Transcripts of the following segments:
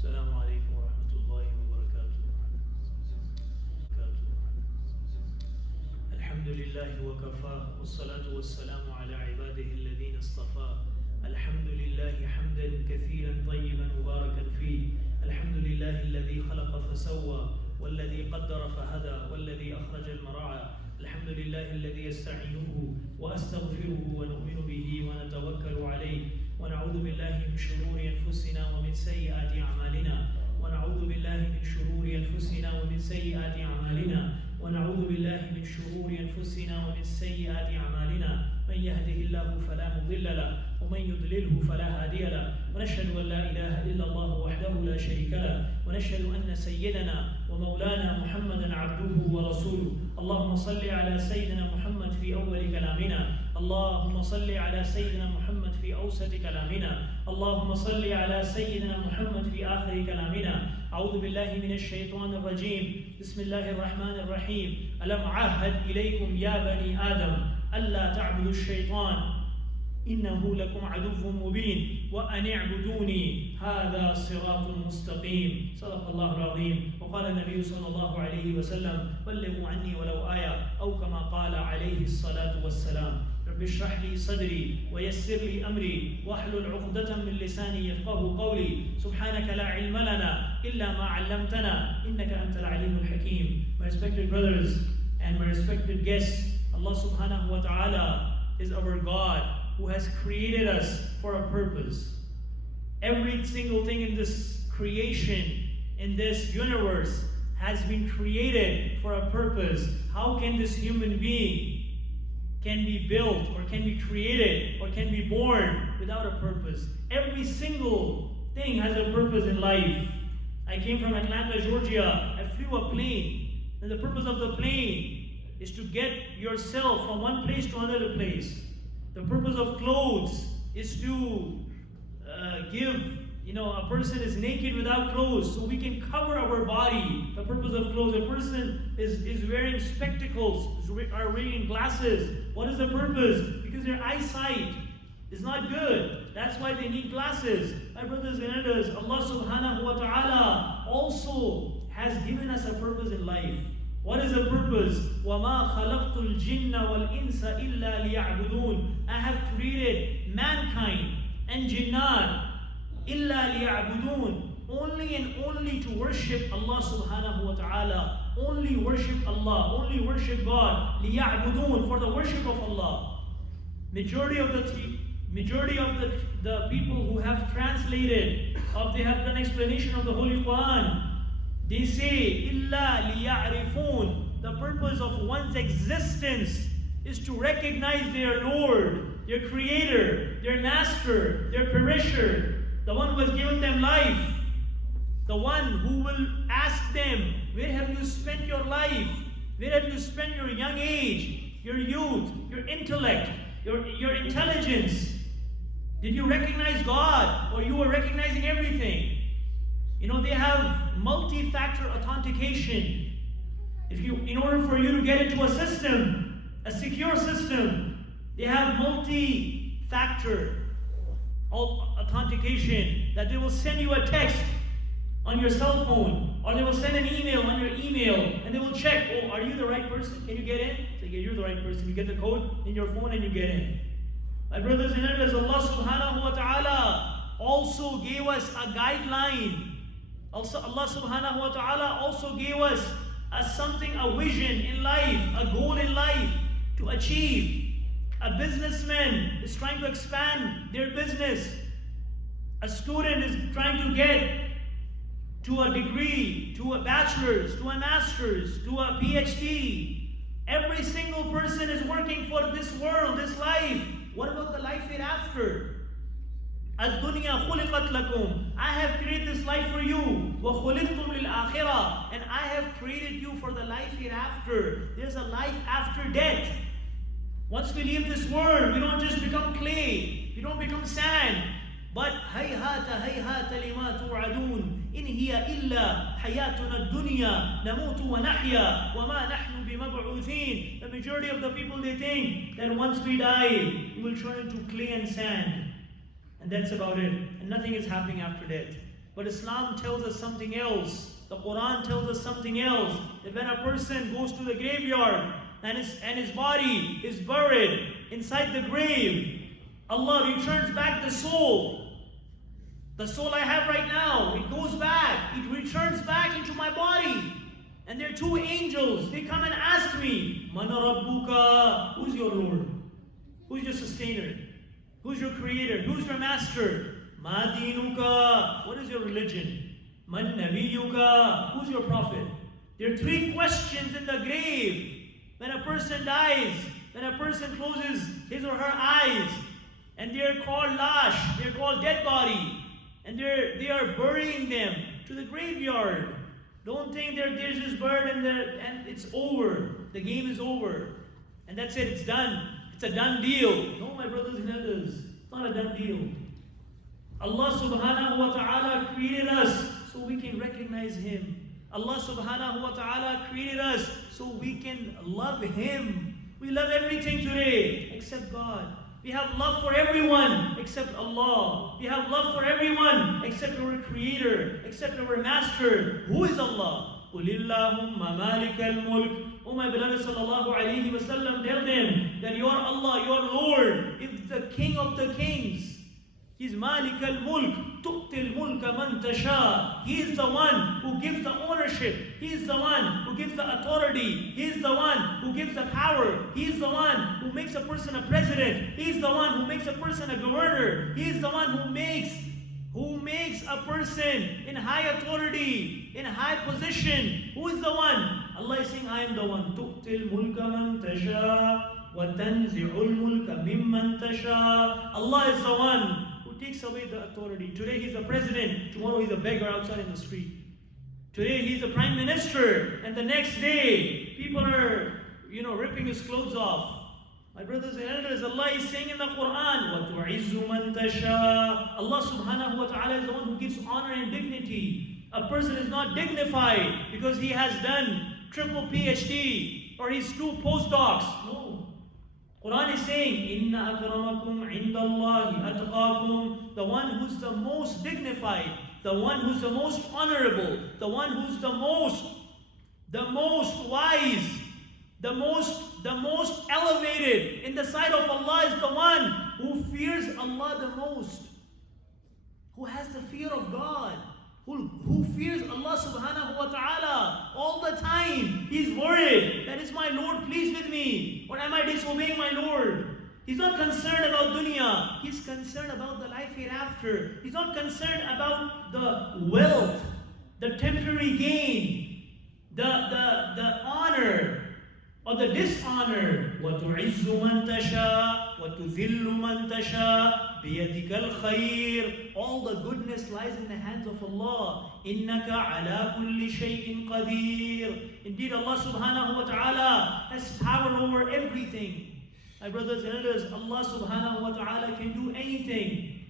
السلام عليكم ورحمة الله وبركاته. الحمد لله وكفى والصلاة والسلام على عباده الذين اصطفى. الحمد لله حمدا كثيرا طيبا مباركا فيه. الحمد لله الذي خلق فسوى والذي قدر فهدى والذي أخرج المرعى. الحمد لله الذي يستعينه وأستغفره ونؤمن به ونتوكل عليه ونعوذ بالله من شرور أنفسنا ومن سيئات أعمالنا ونعوذ بالله من شرور أنفسنا ومن سيئات أعمالنا ونعوذ بالله من شرور أنفسنا ومن سيئات أعمالنا من يهده الله فلا مضل له ومن يضلله فلا هادي له ونشهد أن لا إله إلا الله وحده لا شريك له ونشهد أن سيدنا ومولانا محمدا عبده ورسوله. اللهم صل على سيدنا محمد في أول كلامنا، اللهم صل على سيدنا محمد في أوسط كلامنا، اللهم صل على سيدنا محمد في آخر كلامنا. أعوذ بالله من الشيطان الرجيم. بسم الله الرحمن الرحيم. ألم عهد إليكم يا بني آدم ألا تعبدوا الشيطان إنه لكم عدو مبين وأن اعبدوني هذا صراط مستقيم. صدق الله العظيم. وقال النبي صلى الله عليه وسلم بلغوا عني ولو آية أو كما قال عليه الصلاة والسلام. رب اشرح لي صدري ويسر لي أمري واحلل عقدة من لساني يفقه قولي. سبحانك لا علم لنا إلا ما علمتنا إنك أنت العليم الحكيم. My respected brothers and my respected guests, Allah subhanahu wa ta'ala is our God who has created us for a purpose. Every single thing in this creation, in this universe, has been created for a purpose. How can this human being can be built or can be created or can be born without a purpose? Every single thing has a purpose in life. I came from Atlanta, Georgia. I flew a plane, and the purpose of the plane is to get yourself from one place to another place. The purpose of clothes is to a person is naked without clothes so we can cover our body. The purpose of clothes. A person is wearing spectacles, are wearing glasses. What is the purpose? Because their eyesight is not good. That's why they need glasses. My brothers and elders, Allah subhanahu wa ta'ala also has given us a purpose in life. What is the purpose? وَمَا خَلَقْتُ الْجِنَّ وَالْإِنسَ إِلَّا لِيَعْبُدُونَ. I have created mankind and jinnat إِلَّا لِيَعْبُدُونَ, only and only to worship Allah subhanahu wa ta'ala. Only worship Allah, only worship God. لِيَعْبُدُونَ, for the worship of Allah. Majority of the people who have translated, they have done explanation of the Holy Quran, they say, إِلَّا لِيَعْرِفُونَ. The purpose of one's existence is to recognize their Lord, their Creator, their Master, their Perisher, the one who has given them life, the one who will ask them, where have you spent your life? Where have you spent your young age, your youth, your intellect, your intelligence? Did you recognize God, or you were recognizing everything? They have multi-factor authentication. In order for you to get into a system, a secure system, they have multi-factor authentication, that they will send you a text on your cell phone, or they will send an email on your email, and they will check, are you the right person? Can you get in? So yeah, you're the right person. You get the code in your phone and you get in. My brothers and elders, Allah subhanahu wa ta'ala also gave us a guideline. Also, Allah subhanahu wa ta'ala also gave us a vision in life, a goal in life to achieve. A businessman is trying to expand their business. A student is trying to get to a degree, to a bachelor's, to a master's, to a PhD. Every single person is working for this world, this life. What about the life hereafter? الدنيا خلقت لكم. I have created this life for you. وخلقتم للآخرة. And I have created you for the life hereafter. There's a life after death. Once we leave this world, we don't just become clay. We don't become sand. But هيهات هيهات لما توعدون إن هي إلا حياتنا الدنيا نموت ونحيا وما نحن بمبعوثين. The majority of the people, they think that once we die, we will turn into clay and sand. And that's about it. And nothing is happening after death. But Islam tells us something else. The Quran tells us something else. That when a person goes to the graveyard and his body is buried inside the grave, Allah returns back the soul. The soul I have right now, it goes back. It returns back into my body. And there are two angels. They come and ask me, Man Rabbuka? Who's your Lord? Who's your sustainer? Who's your creator? Who's your master? Ma dinuka? What is your religion? Man nabiyuka? Who's your prophet? There are three questions in the grave. When a person dies, when a person closes his or her eyes, and they are called lash, they are called dead body, and they are burying them to the graveyard. Don't think they're just buried and it's over. The game is over. And that's it, it's done. It's a done deal. No, my brothers and elders, it's not a done deal. Allah subhanahu wa ta'ala created us so we can recognize Him. Allah subhanahu wa ta'ala created us so we can love Him. We love everything today except God. We have love for everyone except Allah. We have love for everyone except our Creator, except our Master. Who is Allah? قُلِ اللَّهُمَّ مَالِكَ الْمُلْكِ. Oh my beloved sallallahu alayhi wa sallam, tell them that your Allah, your Lord, is the King of the Kings. He's Malik al-Mulk, tu'til mulka man tasha. He is the one who gives the ownership. He is the one who gives the authority. He is the one who gives the power. He is the one who makes a person a president. He is the one who makes a person a governor. He is the one who makes a person in high authority, in high position. Who is the one? Allah is saying, I am the one. Tu'til mulka man tasha wa tanzi'ul mulka mimman tasha. Allah is the one takes away the authority. Today he's a president, tomorrow he's a beggar outside in the street. Today he's a prime minister, and the next day people are, ripping his clothes off. My brothers and elders, Allah is saying in the Quran, وَتُعِزُّ مَن تَشَاءُ. Allah subhanahu wa ta'ala is the one who gives honor and dignity. A person is not dignified because he has done triple PhD or he's two postdocs. No. Quran is saying, Inna akramakum indallahi atqakum. The one who's the most dignified, the one who's the most honorable, the one who's the most wise, the most elevated in the sight of Allah is the one who fears Allah the most, who has the fear of God, who fears Allah subhanahu wa ta'ala all the time. He's worried that is my Lord pleased with me, or am I disobeying my Lord? He's not concerned about dunya. He's concerned about the life hereafter. He's not concerned about the wealth, the temporary gain, the honor or the dishonor. وَتُعِزُّ مَن تَشَاءُ وَتُذِلُّ مَن تَشَاءُ بِيَدِكَ الْخَيْرُ. All the goodness lies in the hands of Allah. إِنَّكَ عَلَى كُلِّ شَيْءٍ قَدِيرٌ. Indeed, Allah subhanahu wa ta'ala has power over everything. My brothers and elders, Allah subhanahu wa ta'ala can do anything.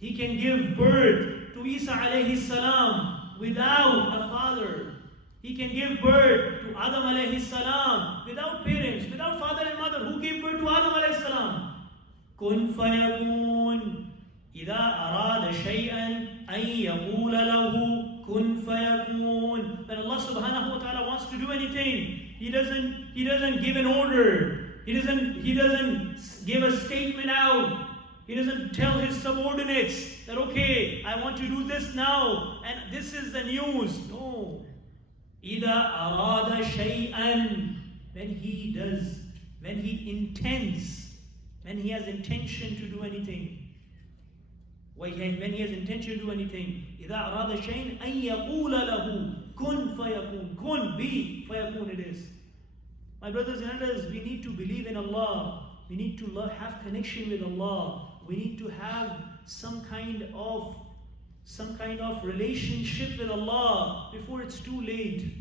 He can give birth to Isa alayhi salam without a father. He can give birth to Adam alayhi salam without parents, without father and mother. Who gave birth to Adam alayhi salam? Kun fayakun. إذا أراد شيئا أن يقول له كن فيكون. When Allah subhanahu wa ta'ala wants to do anything, He doesn't give an order. He doesn't give a statement out. He doesn't tell his subordinates that, okay, I want to do this now, and this is the news. No. إِذَا أَرَادَ شَيْئًا. When he has intention to do anything. When he has intention to do anything. إِذَا أَرَادَ شَيْئًا أَن يَقُولَ لَهُ كُن فَيَكُونُ. Kun, be, فَيَكُونُ it is. My brothers and elders, we need to believe in Allah. We need to have connection with Allah. We need to have some kind of relationship with Allah before it's too late.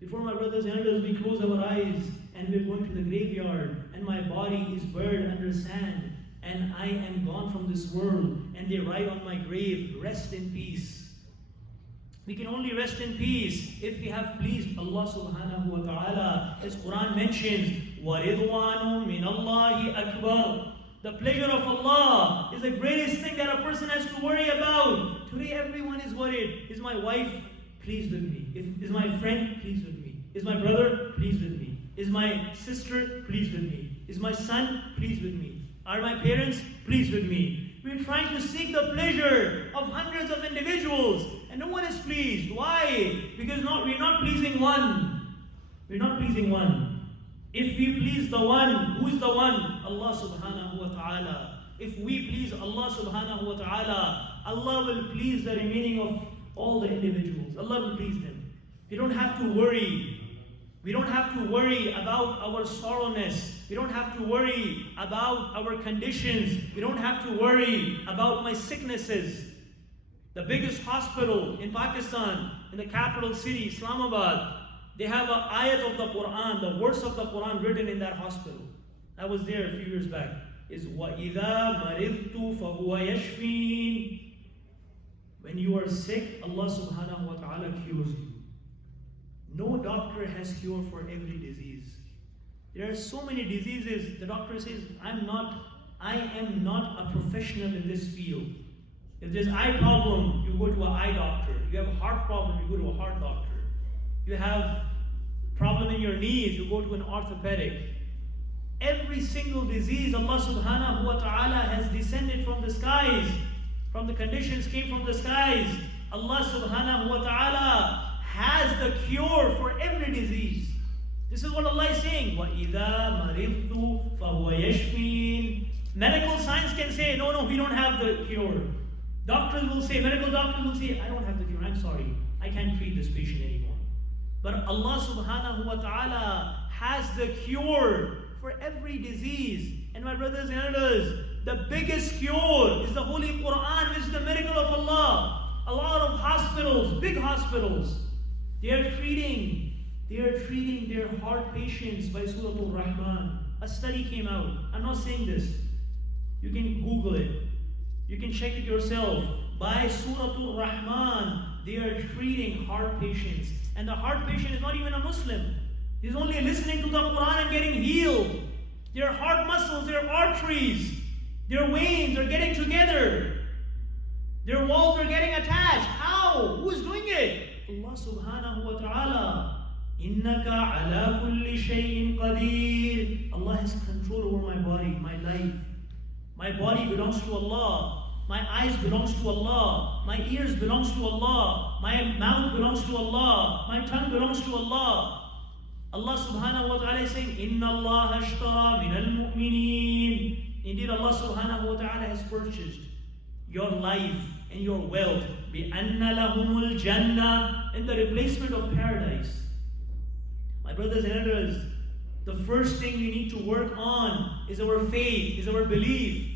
Before, my brothers and elders, we close our eyes and we're going to the graveyard and my body is buried under sand and I am gone from this world, and they write on my grave, rest in peace. We can only rest in peace if we have pleased Allah subhanahu wa ta'ala. As Quran mentions, وَرِضْوَانٌ مِّنَ اللَّهِ أَكْبَرُ. The pleasure of Allah is the greatest thing that a person has to worry about. Today everyone is worried. Is my wife pleased with me? Is my friend pleased with me? Is my brother pleased with me? Is my sister pleased with me? Is my son pleased with me? Are my parents pleased with me? We're trying to seek the pleasure of hundreds of individuals and no one is pleased. Why? Because we're not pleasing one. We're not pleasing one. If we please the one, who is the one? Allah subhanahu wa ta'ala. If we please Allah subhanahu wa ta'ala, Allah will please the remaining of all the individuals. Allah will please them. We don't have to worry. We don't have to worry about our sorrowness. We don't have to worry about our conditions. We don't have to worry about my sicknesses. The biggest hospital in Pakistan, in the capital city, Islamabad, they have an ayat of the Quran, the verse of the Quran written in that hospital. I was there a few years back. Is وَإِذَا مَرِضْتُ فَهُوَ يَشْفِينَ. When you are sick, Allah subhanahu wa ta'ala cures you. No doctor has cure for every disease. There are so many diseases, the doctor says, I am not a professional in this field. If there's eye problem, you go to an eye doctor. You have a heart problem, you go to a heart doctor. You have problem in your knees, you go to an orthopedic. Every single disease, Allah subhanahu wa ta'ala has descended from the skies. From the conditions came from the skies. Allah subhanahu wa ta'ala has the cure for every disease. This is what Allah is saying. وَإِذَا مَرِضْتُ فَهُوَ يَشْفِينَ. Medical science can say, no, we don't have the cure. Doctors will say, medical doctors will say, I don't have the cure, I'm sorry, I can't treat this patient anymore. But Allah subhanahu wa ta'ala has the cure for every disease. And my brothers and elders, the biggest cure is the Holy Quran, which is the miracle of Allah. A lot of hospitals, big hospitals, they are treating their heart patients by Surah Al-Rahman. A study came out. I'm not saying this. You can Google it. You can check it yourself. By Surah Al-Rahman, they are treating heart patients. And the heart patient is not even a Muslim. He's only listening to the Quran and getting healed. Their heart muscles, their arteries, their veins are getting together. Their walls are getting attached. How? Who is doing it? Allah subhanahu wa ta'ala. Innaka ala kulli shay'in qadir. Allah has control over my body, my life. My body belongs to Allah. My eyes belongs to Allah. My ears belongs to Allah. My mouth belongs to Allah. My tongue belongs to Allah. Allah subhanahu wa ta'ala is saying, Inna Allah ashtara min al-mu'mineen. Indeed, Allah subhanahu wa ta'ala has purchased your life and your wealth بِأَنَّ لَهُمُ الْجَنَّةِ, in the replacement of paradise. My brothers and elders, the first thing we need to work on is our faith, is our belief.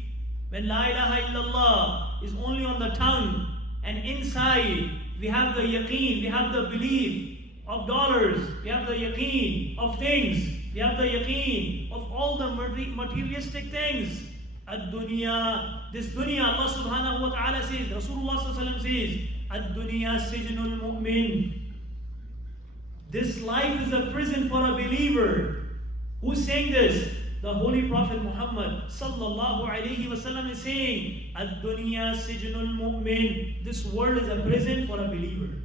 When La ilaha illallah is only on the tongue and inside we have the yaqeen, we have the belief of dollars, we have the yaqeen of things, we have the yaqeen of all the materialistic things. Ad-dunya, this dunya, Allah subhanahu wa ta'ala says, Rasulullah sallallahu alaihi wasallam says, Ad-dunya sijnul mu'min. This life is a prison for a believer. Who's saying this? The Holy Prophet Muhammad sallallahu alaihi wasallam is saying, Ad-dunya sijnul mu'min. This world is a prison for a believer.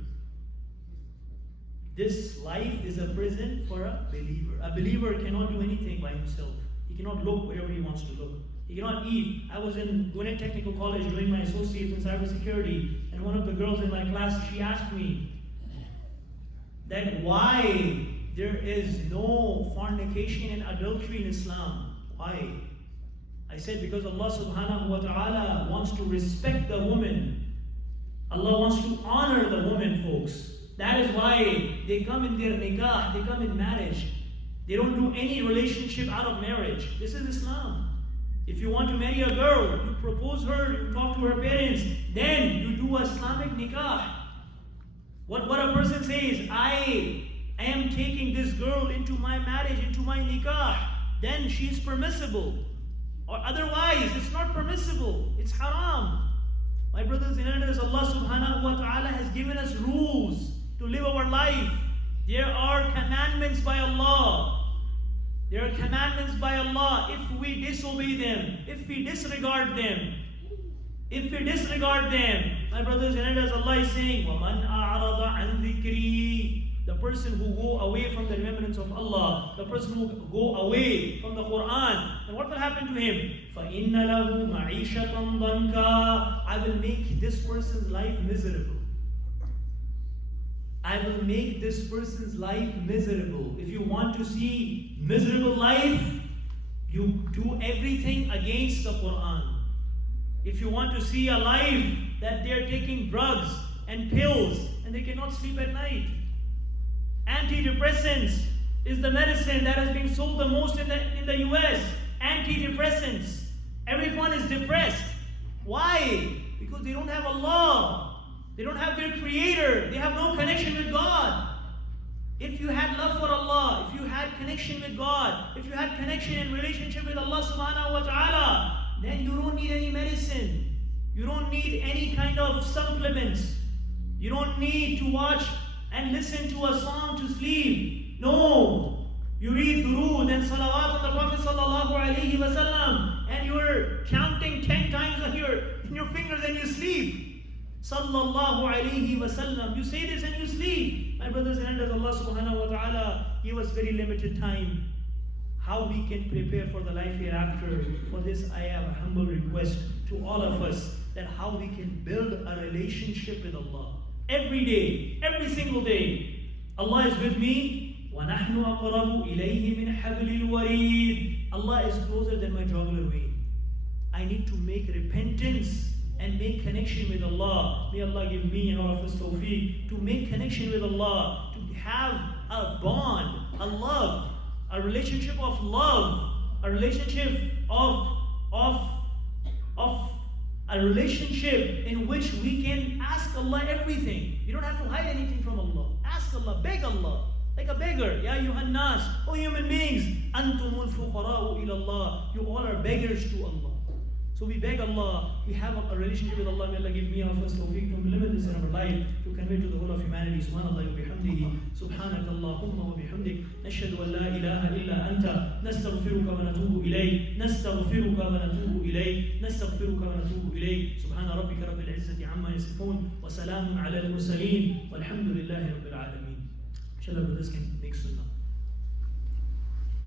This life is a prison for a believer. A believer cannot do anything by himself. He cannot look wherever he wants to look. He cannot eat. I was in Gwinnett Technical College doing my associate in cybersecurity, and one of the girls in my class, she asked me that why there is no fornication and adultery in Islam. Why? I said because Allah subhanahu wa ta'ala wants to respect the woman. Allah wants to honor the woman, folks. That is why they come in their nikah, they come in marriage. They don't do any relationship out of marriage. This is Islam. If you want to marry a girl, you propose her, you talk to her parents, then you do a Islamic nikah. What a person says, I am taking this girl into my marriage, into my nikah, then she is permissible. Or otherwise, it's not permissible. It's haram. My brothers and elders, Allah subhanahu wa ta'ala has given us rules to live our life. There are commandments by Allah. There are commandments by Allah. If we disobey them, if we disregard them, my brothers and sisters, Allah is saying, وَمَنْ أَعْرَضَ عَنْ ذِكْرِي. The person who go away from the remembrance of Allah, the person who go away from the Quran, then what will happen to him? فَإِنَّ لَهُ مَعِيشَةً ضَنْكَا. I will make this person's life miserable. I will make this person's life miserable. If you want to see miserable life, you do everything against the Quran. If you want to see a life that they're taking drugs and pills and they cannot sleep at night. Antidepressants is the medicine that has been sold the most in the US. Antidepressants. Everyone is depressed. Why? Because they don't have Allah. They don't have their Creator. They have no connection with God. If you had love for Allah, if you had connection with God, if you had connection and relationship with Allah subhanahu wa ta'ala, then you don't need any medicine. You don't need any kind of supplements. You don't need to watch and listen to a song to sleep. No. You read durood and salawat on the Prophet sallallahu alaihi wasallam, and you're counting 10 times on your fingers and you sleep. Sallallahu alaihi wasallam. You say this and you sleep. My brothers and sisters, Allah subhanahu wa ta'ala give us very limited time. How we can prepare for the life hereafter. For this I have a humble request to all of us, that how we can build a relationship with Allah. Every day, every single day. Allah is with me. وَنَحْنُ أَقْرَبُ إِلَيْهِ مِنْ حَبْلِ الْوَرِيدِ. Allah is closer than my jugular vein. I need to make repentance and make connection with Allah. May Allah give me and all of us tawfiq to make connection with Allah, to have a bond, a love, a relationship of love, a relationship a relationship in which we can ask Allah everything. You don't have to hide anything from Allah. Ask Allah, beg Allah, like a beggar. Ya ayyuhan nas, O human beings, antumul fuqara'u ila Allah. You all are beggars to Allah. So we beg Allah, we have a relationship with Allah. May Allah give me our first tawfiq to implement this in our life, to convey to the whole of humanity. Subhanallah wa bihamdihi, subhanakallahumma wa bihamdik, nashhadu an la ilaha illa anta, nastaghfiruka wa natubu ilayk, nastaghfiruka wa natubu ilayk, nastaghfiruka wa natubu ilayk. Subhana rabbika rabbil izzati amma yasifun, wa salamun ala al-mursaleen, walhamdulillahi rabbil alameen. Inshallah brothers can make sunnah.